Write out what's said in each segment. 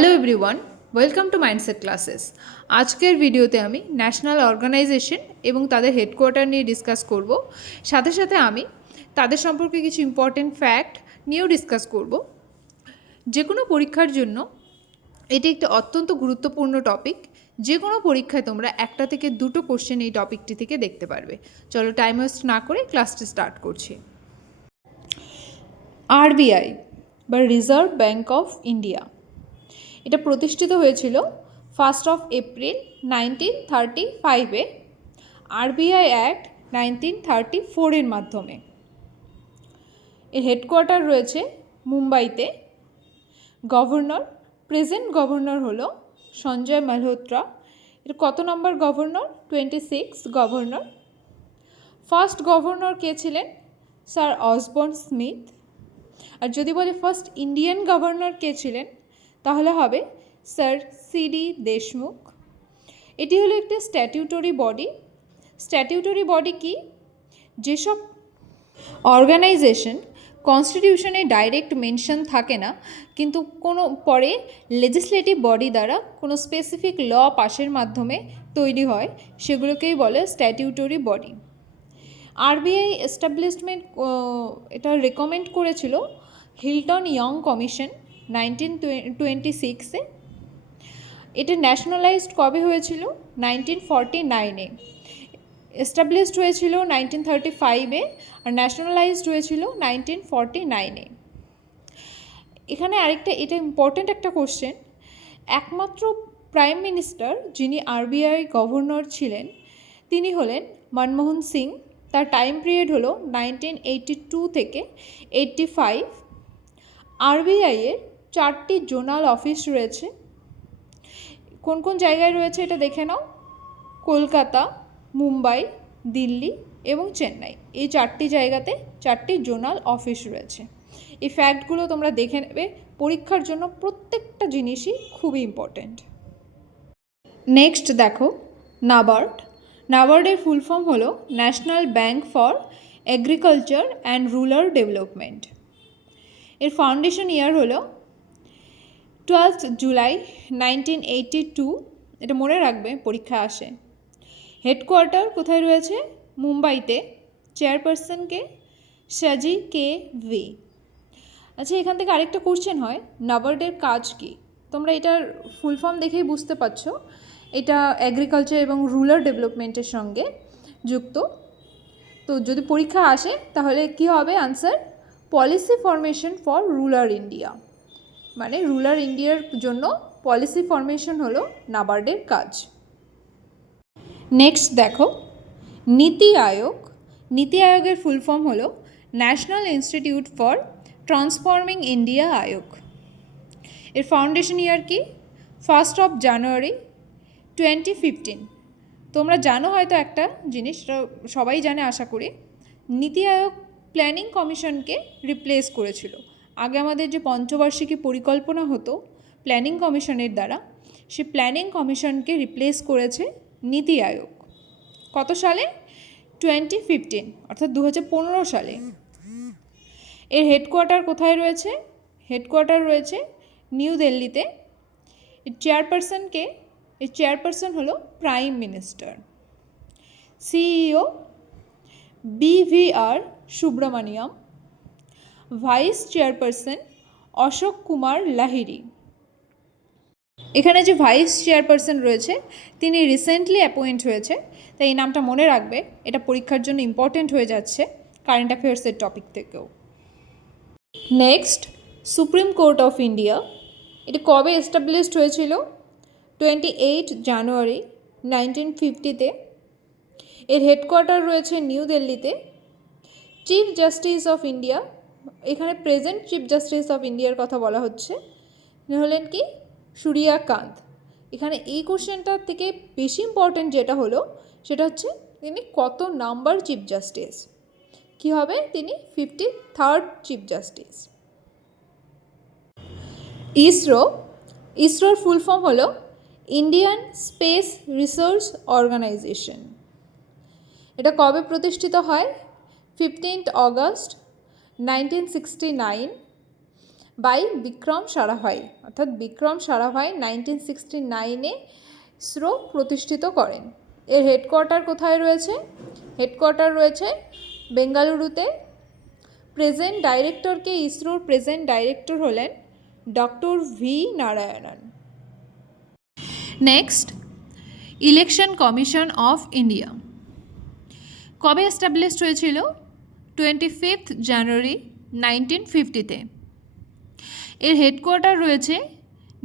Hello everyone, welcome to mindset classes. আজকের ভিডিওতে আমি ন্যাশনাল অর্গানাইজেশন এবং তাদের হেডকোয়ার্টার নিয়ে ডিসকাস করব। সাথে সাথে আমি তাদের সম্পর্কে কিছু ইম্পর্টেন্ট ফ্যাক্ট নিয়েও ডিসকাস করব। যে কোনো পরীক্ষার জন্য এটি একটি অত্যন্ত গুরুত্বপূর্ণ টপিক। যে কোনো পরীক্ষায় তোমরা একটা থেকে দুটো কোশ্চেন এই টপিকটি থেকে দেখতে পারবে। চলো টাইম ওয়েস্ট না করে ক্লাসটি স্টার্ট করছি। আরবিআই বা রিজার্ভ ব্যাঙ্ক অফ ইন্ডিয়া, এটা প্রতিষ্ঠিত হয়েছিল 1 এপ্রিল 1935-এ আরবিআই অ্যাক্ট 1934-এর মাধ্যমে। এর হেডকোয়ার্টার রয়েছে মুম্বাইতে। গভর্নর, প্রেজেন্ট গভর্নর হলো সঞ্জয় মালহোত্রা। এর কত number governor? 26 governor. First governor কে ছিলেন? Sir Osborne Smith. আর যদি বলে ফার্স্ট ইন্ডিয়ান গভর্নর কে ছিলেন, তাহলে হবে স্যার সিডি দেশমুখ। এটি হলো একটি স্ট্যাটিউটরি বডি। স্ট্যাটিউটরি বডি কি? যেসব অর্গানাইজেশন কনস্টিটিউশনে ডাইরেক্ট মেনশন থাকে না, কিন্তু কোনো পরে লেজিসলেটিভ বডি দ্বারা কোনো স্পেসিফিক ল পাসের মাধ্যমে তৈরি হয়, সেগুলোকেই বলে স্ট্যাটিউটরি বডি। আরবিআই এস্টাবলিশমেন্ট এটা রেকমেন্ড করেছিল হিল্টন ইয়ং কমিশন 1926-এ। এটা ন্যাশনালাইজড কবে হয়েছিল? 1949-এ। এস্টাবলিশড হয়েছিল 1935-এ আর ন্যাশনালাইজড হয়েছিল 1949-এ। এখানে আরেকটা, এটা ইম্পর্ট্যান্ট একটা কোশ্চেন, একমাত্র প্রাইম মিনিস্টার যিনি আরবিআই গভর্নর ছিলেন তিনি হলেন মনমোহন সিং। তার টাইম পিরিয়ড হলো 1982 থেকে 85। আরবিআইয়ের 4টি জোনাল অফিস রয়েছে। কোন কোন জায়গায় রয়েছে এটা দেখে নাও। কলকাতা, মুম্বাই, দিল্লি এবং চেন্নাই, এই 4টি জায়গাতে 4টি জোনাল অফিস রয়েছে। এই ফ্যাক্টগুলো তোমরা দেখে নেবে, পরীক্ষার জন্য প্রত্যেকটা জিনিসই খুবই ইম্পর্ট্যান্ট। নেক্সট দেখো নাবার্ড। নাবার্ডের ফুল ফর্ম হলো national bank for agriculture and rural development. এর ফাউন্ডেশন ইয়ার হলো 12 জুলাই 1982। এটা মনে রাখবে, পরীক্ষা আসে। হেডকোয়ার্টার কোথায় রয়েছে? মুম্বাইতে। চেয়ারপারসনকে সাজি কে ভি। আচ্ছা, এখান থেকে আরেকটা কোশ্চেন হয়, নাবার্ডের কাজ কি? তোমরা এটার ফুল ফর্ম দেখেই বুঝতে পারছো, এটা এগ্রিকালচার এবং রুরাল ডেভেলপমেন্টের সঙ্গে যুক্ত। তো যদি পরীক্ষা আসে তাহলে কি হবে answer? Policy formation for rural India, মানে রুরাল ইন্ডিয়ার জন্য পলিসি ফরমেশন হলো নাবার্ডের কাজ। নেক্সট দেখো নীতি আয়োগ। নীতি আয়োগের ফুল ফর্ম হলো national institute for transforming India Aayog. এর ফাউন্ডেশন ইয়ার কি? 1 জানুয়ারি 2015। তোমরা জানো হয়তো একটা জিনিস, সবাই জানে আশা করি, নীতি আয়োগ প্ল্যানিং কমিশনকে রিপ্লেস করেছিল। আগে আমাদের যে পঞ্চবার্ষিকী পরিকল্পনা হতো প্ল্যানিং কমিশনের দ্বারা, সে প্ল্যানিং কমিশনকে রিপ্লেস করেছে নীতি আয়োগ। কত সালে? 2015, অর্থাৎ 2015 সালে। এর হেডকোয়ার্টার কোথায় রয়েছে? হেডকোয়ার্টার রয়েছে নিউ দিল্লিতে। এর চেয়ারপারসনকে? এর চেয়ারপারসন হলো prime minister. CEO BVR Subrahmanyam. Vice chairperson Ashok Kumar Lahiri. এখানে যে ভাইস চেয়ারপারসন রয়েছে তিনি রিসেন্টলি অ্যাপয়েন্ট হয়েছে, তাই এই নামটা মনে রাখবে। এটা পরীক্ষার জন্য ইম্পর্টেন্ট হয়ে যাচ্ছে কারেন্ট অ্যাফেয়ার্সের টপিক থেকেও। Next supreme court of India. এটা কবে এস্টাবলিশড হয়েছিল? 28 জানুয়ারি 1950-তে। এর হেডকোয়ার্টার রয়েছে নিউ দিল্লিতে। চিফ জাস্টিস অফ ইন্ডিয়া, এখানে প্রেজেন্ট চিফ জাস্টিস অফ ইন্ডিয়ার কথা বলা হচ্ছে, হলেন কি? সূর্যকান্ত। এখানে এই কোশ্চেনটার থেকে বেশি ইম্পর্ট্যান্ট যেটা হলো সেটা হচ্ছে তিনি কত নাম্বার চিফ জাস্টিস? কি হবে? তিনি 53rd চিফ জাস্টিস। ইসরো। ইসরোর ফুল ফর্ম হলো ইন্ডিয়ান স্পেস রিসার্চ অর্গানাইজেশন। এটা কবে প্রতিষ্ঠিত হয়? 15 অগস্ট 1969 বাই বিক্রম সারাভাই, অর্থাৎ বিক্রম সারাভাই 1969-এ ইসরো প্রতিষ্ঠিত করেন। এর হেডকোয়ার্টার কোথায় রয়েছে? হেডকোয়ার্টার রয়েছে বেঙ্গালুরুতে। প্রেজেন্ট ডাইরেক্টরকে, ইসরোর প্রেজেন্ট ডাইরেক্টর হলেন doctor V Narayanan. Next, election commission of India কবে এস্টাবলিশড হয়েছিল? 25 জানুয়ারি 1950-তে। এর হেডকোয়ার্টার রয়েছে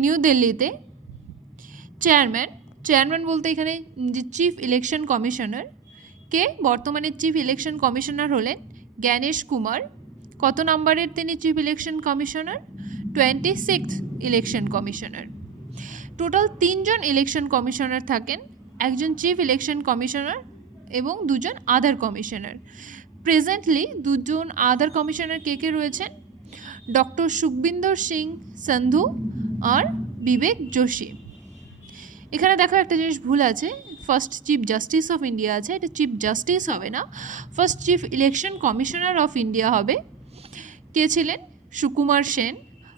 নিউ দিল্লিতে। চেয়ারম্যান বলতে এখানে যে চিফ ইলেকশন কমিশনার, কে বর্তমানে চিফ ইলেকশন কমিশনার হলেন জ্ঞানেশ কুমার। কত নম্বরের তিনি chief election commissioner? 26th election commissioner. Total 3 জন ইলেকশন কমিশনার থাকেন, একজন চিফ ইলেকশন কমিশনার এবং 2 জন আদার কমিশনার। প্রেজেন্টলি 2 জন আদার কমিশনার কে রয়েছেন? ডক্টর সুখবিন্দর সিং সন্ধু আর বিবেক যোশী। এখানে দেখো একটা জিনিস ভুল আছে, first chief justice of India আছে, এটা চিফ জাস্টিস হবে না, first chief election commissioner of India হবে। কে ছিলেন? সুকুমার সেন।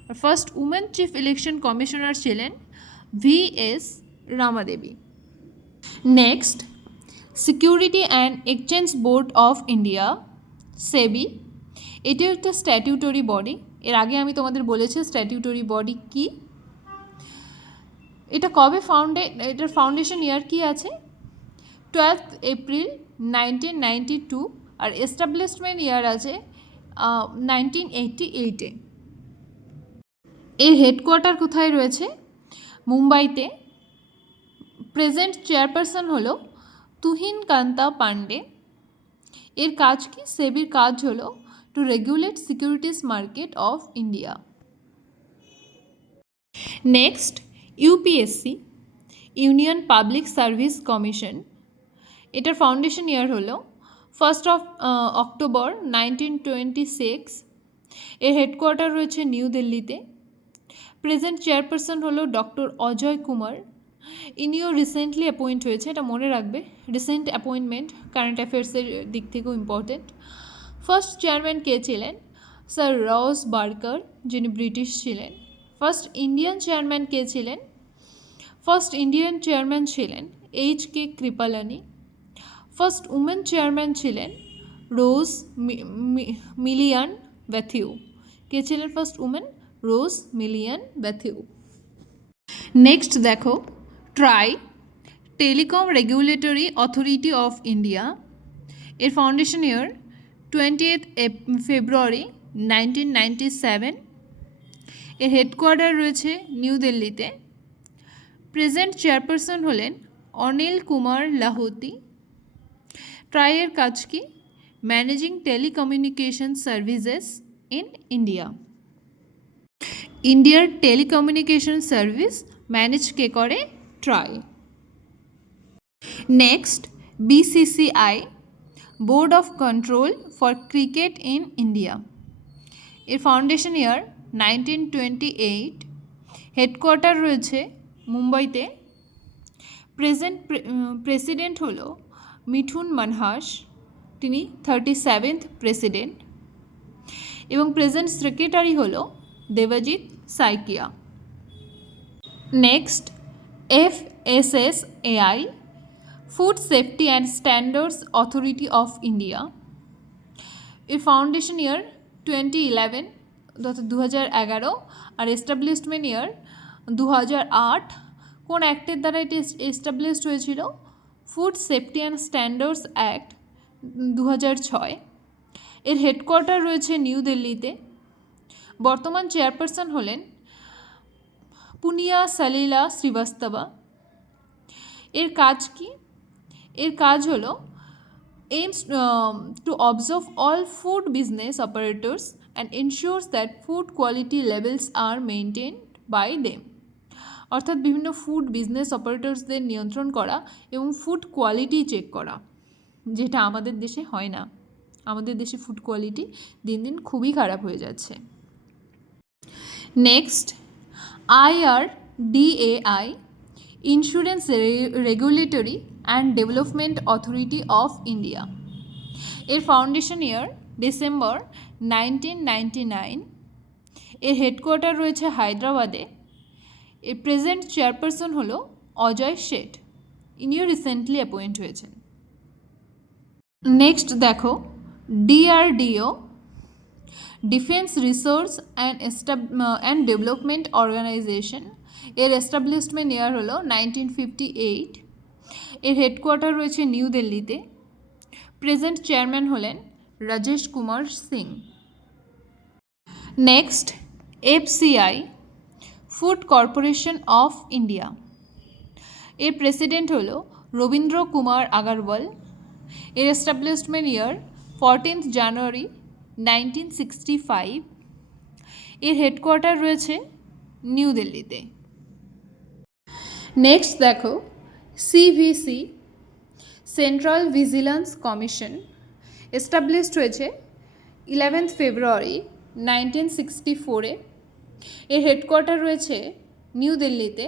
আর first women chief election commissioner ছিলেন VS Ramadevi. Next, security and exchange board of India, SEBI. এটিও একটা স্ট্যাটিউটরি বডি। এর আগে আমি তোমাদের বলেছি স্ট্যাটিউটরি বডি কি। এটা কবে এটার ফাউন্ডেশন ইয়ার কি আছে? 12 এপ্রিল 1992, আর এস্টাবলিশমেন্ট ইয়ার আছে 1988-এ। এর হেডকোয়ার্টার কোথায় রয়েছে? মুম্বাইতে। প্রেজেন্ট চেয়ারপারসন হলো তুহিন কান্তা পান্ডে। এর কাজ কি? সেবির কাজ হলো to regulate securities market of India. Next, UPSC, union public service commission. এটার ফাউন্ডেশন ইয়ার হলো 1 অক্টোবর 1926। এর হেডকোয়ার্টার রয়েছে নিউ দিল্লিতে। প্রেজেন্ট চেয়ারপারসন হলো ডক্টর অজয় কুমার। ইনিও রিসেন্টলি অ্যাপয়েন্ট হয়েছে, এটা মনে রাখবে, রিসেন্ট অ্যাপয়েন্টমেন্ট, কারেন্ট অ্যাফেয়ার্সের দিক থেকেও ইম্পর্টেন্ট। ফার্স্ট চেয়ারম্যান কে ছিলেন? স্যার রস বার্কার, যিনি ব্রিটিশ ছিলেন। ফার্স্ট ইন্ডিয়ান চেয়ারম্যান কে ছিলেন? ফার্স্ট ইন্ডিয়ান চেয়ারম্যান ছিলেন HK Kripalani. First women chairman ছিলেন রোজ মিলিয়ান ব্যাথিউ। কে ছিলেন ফার্স্ট উমেন? রোজ মিলিয়ান ব্যাথিউ। নেক্সট দেখো, try, telecom regulatory authority of India. এর ফাউন্ডেশন ইয়ার 20th ফেব্রুয়ারি 1997। এর হেডকোয়ার্টার রয়েছে নিউ দিল্লিতে। প্রেজেন্ট চেয়ারপারসন হলেন অনিল কুমার লাহোতি। ট্রাইয়ের কাজ কি? Managing telecommunication services in India. ইন্ডিয়ার টেলিকমিউনিকেশন সার্ভিস ম্যানেজ কে করে? Try. Next, BCCI, board of control for cricket in India. এর ফাউন্ডেশন ইয়ার 1928। হেডকোয়ার্টার রয়েছে মুম্বাইতে। প্রেসিডেন্ট হলো মিঠুন মানহাস, তিনি 37th প্রেসিডেন্ট, এবং প্রেজেন্ট সেক্রেটারি হলো Debajit Saikia. Next, FSSAI, food safety and standards authority of India. এর ফাউন্ডেশন ইয়ার 2011, 2011, আর এস্টাবলিশমেন্ট ইয়ার 2008। কোন অ্যাক্টের দ্বারা এটি এস্টাবলিশড হয়েছিল? Food safety and standards act 2006। এর হেডকোয়ার্টার রয়েছে নিউ দিল্লিতে। বর্তমান চেয়ারপারসন হলেন পুনিয়া সলিলা শ্রীবাস্তবা। এর কাজ কি? এর কাজ হলো aims to observe all food business operators and ensures that food quality levels are maintained by them. অর্থাৎ বিভিন্ন ফুড বিজনেস অপারেটরসদের নিয়ন্ত্রণ করা এবং ফুড কোয়ালিটি চেক করা, যেটা আমাদের দেশে হয় না। আমাদের দেশে ফুড কোয়ালিটি দিন দিন খুবই খারাপ হয়ে যাচ্ছে। Next, IRDAI, insurance regulatory and development authority of India. এর ফাউন্ডেশন ইয়ার ডিসেম্বর 1999। এর হেডকোয়ার্টার রয়েছে হায়দ্রাবাদে। এর প্রেজেন্ট চেয়ারপারসন হলো অজয় শেঠ, ইনিও রিসেন্টলি অ্যাপয়েন্ট হয়েছেন। নেক্সট দেখো DRDO, defence research and development organisation. এর এস্টাবলিশমেন্ট ইয়ার হলো 1958। এর হেডকোয়ার্টার রয়েছে নিউ দিল্লিতে। প্রেজেন্ট চেয়ারম্যান হলেন Rajesh Kumar Singh. Next FCI, food corporation of India. এর প্রেসিডেন্ট হলো রবীন্দ্র কুমার আগরওয়াল। এর এস্টাবলিশমেন্ট ইয়ার 14th জানুয়ারি 1965। এর হেডকোয়ার্টার রয়েছে নিউ দিল্লিতে। নেক্সট দেখো CVC, central vigilance commission. Established হয়েছে 11th ফেব্রুয়ারি 1964-এ। এর হেডকোয়ার্টার রয়েছে নিউ দিল্লিতে।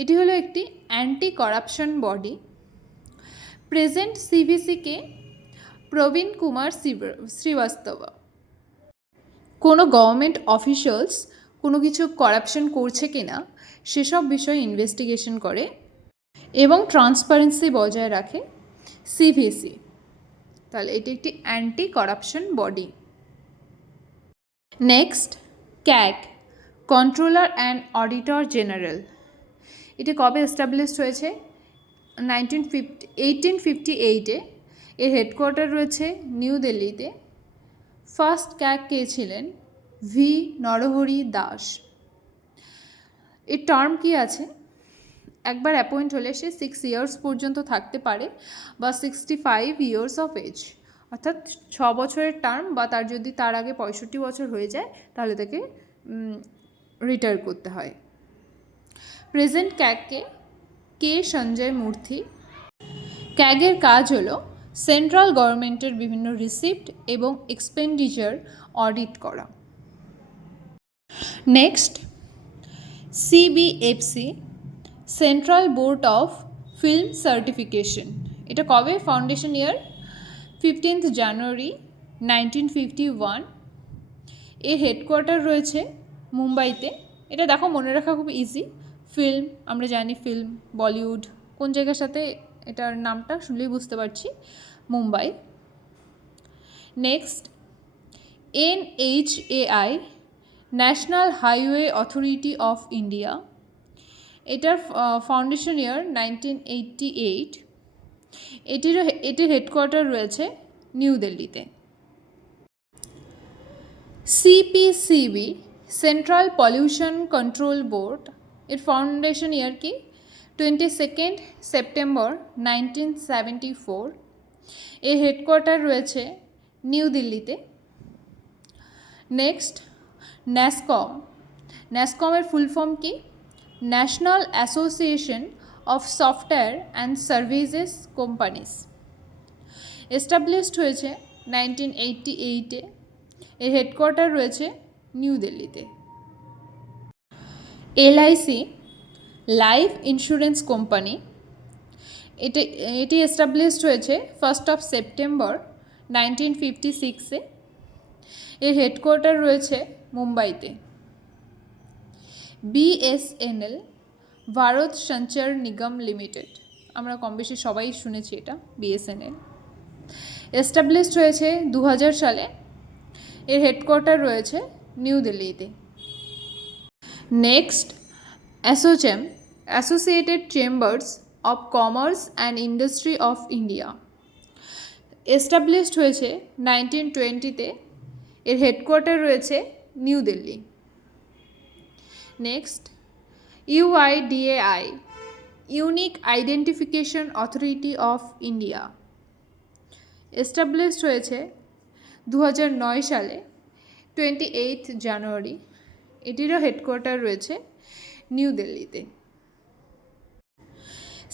এটি হলো একটি অ্যান্টি করাপশন বডি। প্রেজেন্ট সিভিসিকে প্রবীণ কুমার শ্রীবাস্তব। কোনো গভর্নমেন্ট অফিসিয়ালস কোনো কিছু করাপশন করছে কিনা সেসব বিষয়ে ইনভেস্টিগেশন করে এবং ট্রান্সপারেন্সি বজায় রাখে সিভিসি। তাহলে এটি একটি anti corruption body. Next CAG, controller and auditor general. এটি কবে এস্টাবলিশড হয়েছে? 1858-এ। এর হেডকোয়ার্টার রয়েছে নিউ দিল্লিতে। ফার্স্ট ক্যাগ কে ছিলেন? ভি নরহরি দাস। এর টার্ম কি আছে? একবার অ্যাপয়েন্ট হলে সে 6 ইয়ার্স পর্যন্ত থাকতে পারে বা 65 ইয়ার্স অফ এজ, অর্থাৎ 6 বছরের টার্ম, বা তার যদি তার আগে 65 বছর হয়ে যায় তাহলে তাকে রিটায়ার করতে হয়। প্রেজেন্ট ক্যাগকে কে সঞ্জয় মূর্তি। ক্যাগের কাজ হলো সেন্ট্রাল গভর্নমেন্টের বিভিন্ন রিসিপ্ট এবং এক্সপেন্ডিচার অডিট করা। Next CBFC, central board of film certification. এটা কবে ফাউন্ডেশন ইয়ার? 15th জানুয়ারি 1951। এর হেডকোয়ার্টার রয়েছে মুম্বাইতে। এটা দেখো মনে রাখা খুব ইজি। ফিল্ম, আমরা জানি ফিল্ম বলিউড, কোন জায়গার সাথে এটার নামটা শুনলেই বুঝতে পারছি, Mumbai. Next NHAI, national highway authority of India. এটার ফাউন্ডেশন ইয়ার 1988। এটির হেডকোয়ার্টার রয়েছে নিউ দিল্লিতে। CPCB, central pollution control board. এর ফাউন্ডেশন ইয়ার কি? 22nd September 1974। এর হেডকোয়ার্টার রয়েছে নিউ দিল্লিতে। নেক্সট ন্যাসকম। ন্যাসকমের ফুল ফর্ম কি? National association of software and services companies. Established হয়েছে 1988-এ। এর হেডকোয়ার্টার রয়েছে নিউ দিল্লিতে। LIC, life insurance company. এটি এস্টাবলিশড হয়েছে 1st সেপ্টেম্বর 1956-এ। এর হেডকোয়ার্টার রয়েছে মুম্বাইতে। BSNL, ভারত সঞ্চার নিগম লিমিটেড। আমরা কম বেশি সবাই শুনেছি এটা, BSNL। এস্টাবলিশড হয়েছে 2000 সালে। এর হেডকোয়ার্টার রয়েছে নিউ দিল্লিতে। Next ASSOCHAM, associated chambers of commerce and industry of India. Established হয়েছে 1920-তে। এর হেডকোয়ার্টার রয়েছে new Delhi. Next UIDAI, unique identification authority of India. Established হয়েছে 2009 সালে 28th জানুয়ারি। এটিরও হেডকোয়ার্টার রয়েছে নিউ দিল্লিতে।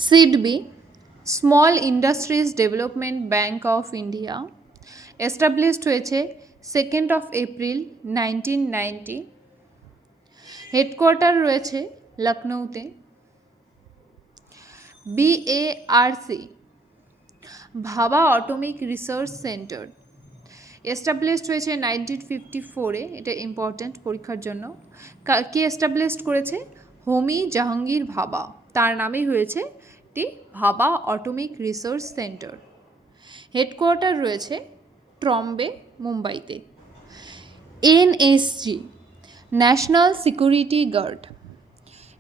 SIDBI, small industries development bank of India. Established হয়েছে 2nd এপ্রিল 1990। হেডকোয়ার্টার রয়েছে লখনৌতে। BARC, Bhabha atomic research centre. Established হয়েছে 1954-এ, এটা ইম্পর্ট্যান্ট পরীক্ষার জন্য। কে এস্টাবলিশড করেছে? হোমি জাহাঙ্গীর ভাবা, তার নামেই হয়েছে এটি ভাবা অ্যাটমিক রিসার্চ সেন্টার। হেডকোয়ার্টার রয়েছে ট্রম্বে, মুম্বাইতে। NSG national security guard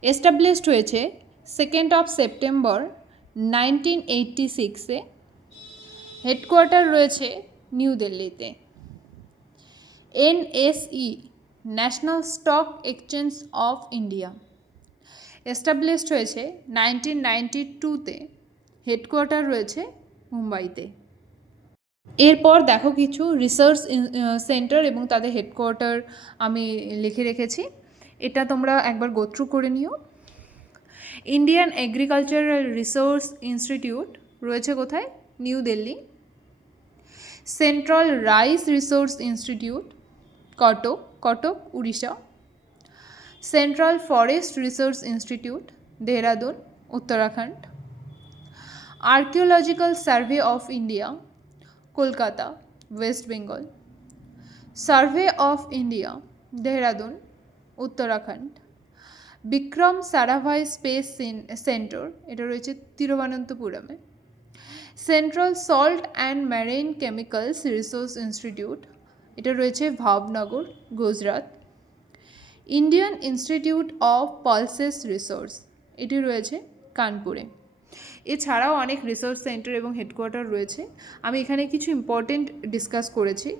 established হয়েছে 2nd অফ সেপ্টেম্বর 1986-এ। হেডকোয়ার্টার রয়েছে নিউ দিল্লিতে। NSE national stock exchange of India established হয়েছে 1992-তে। হেডকোয়ার্টার রয়েছে মুম্বাইতে। এরপর দেখো কিছু রিসার্চ সেন্টার এবং তাদের হেডকোয়ার্টার আমি লিখে রেখেছি, এটা তোমরা একবার গো থ্রু করে নিও। ইন্ডিয়ান এগ্রিকালচারাল রিসার্চ ইনস্টিটিউট রয়েছে কোথায়? New Delhi. Central rice research institute Cuttack, Orissa. Central forest research institute Dehradun, Uttarakhand. Archaeological survey of India Kolkata, West Bengal. Survey of India Dehradun, Uttarakhand. Vikram Sarabhai space centre, এটা রয়েছে তিরুবনন্তপুরমে। Central salt and marine chemicals research institute, এটা রয়েছে Bhavnagar, Gujarat. Indian institute of pulses research, এটি রয়েছে কানপুরে। এছাড়াও অনেক রিসার্চ সেন্টার এবং হেডকোয়ার্টার রয়েছে, আমি এখানে কিছু ইম্পর্টেন্ট ডিসকাস করেছি।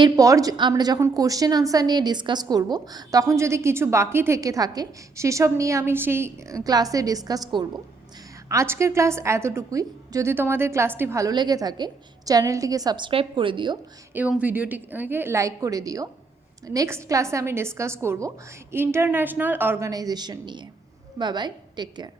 এরপর আমরা যখন কোশ্চেন আনসার নিয়ে ডিসকাস করব, তখন যদি কিছু বাকি থেকে থাকে সেসব নিয়ে আমি সেই ক্লাসে ডিসকাস করব। আজকের ক্লাস এতটুকুই। যদি তোমাদের ক্লাসটি ভালো লেগে থাকে চ্যানেলটিকে সাবস্ক্রাইব করে দিও এবং ভিডিওটিকে লাইক করে দিও। নেক্সট ক্লাসে আমি ডিসকাস করব ইন্টারন্যাশনাল অর্গানাইজেশন নিয়ে। Bye bye, take care.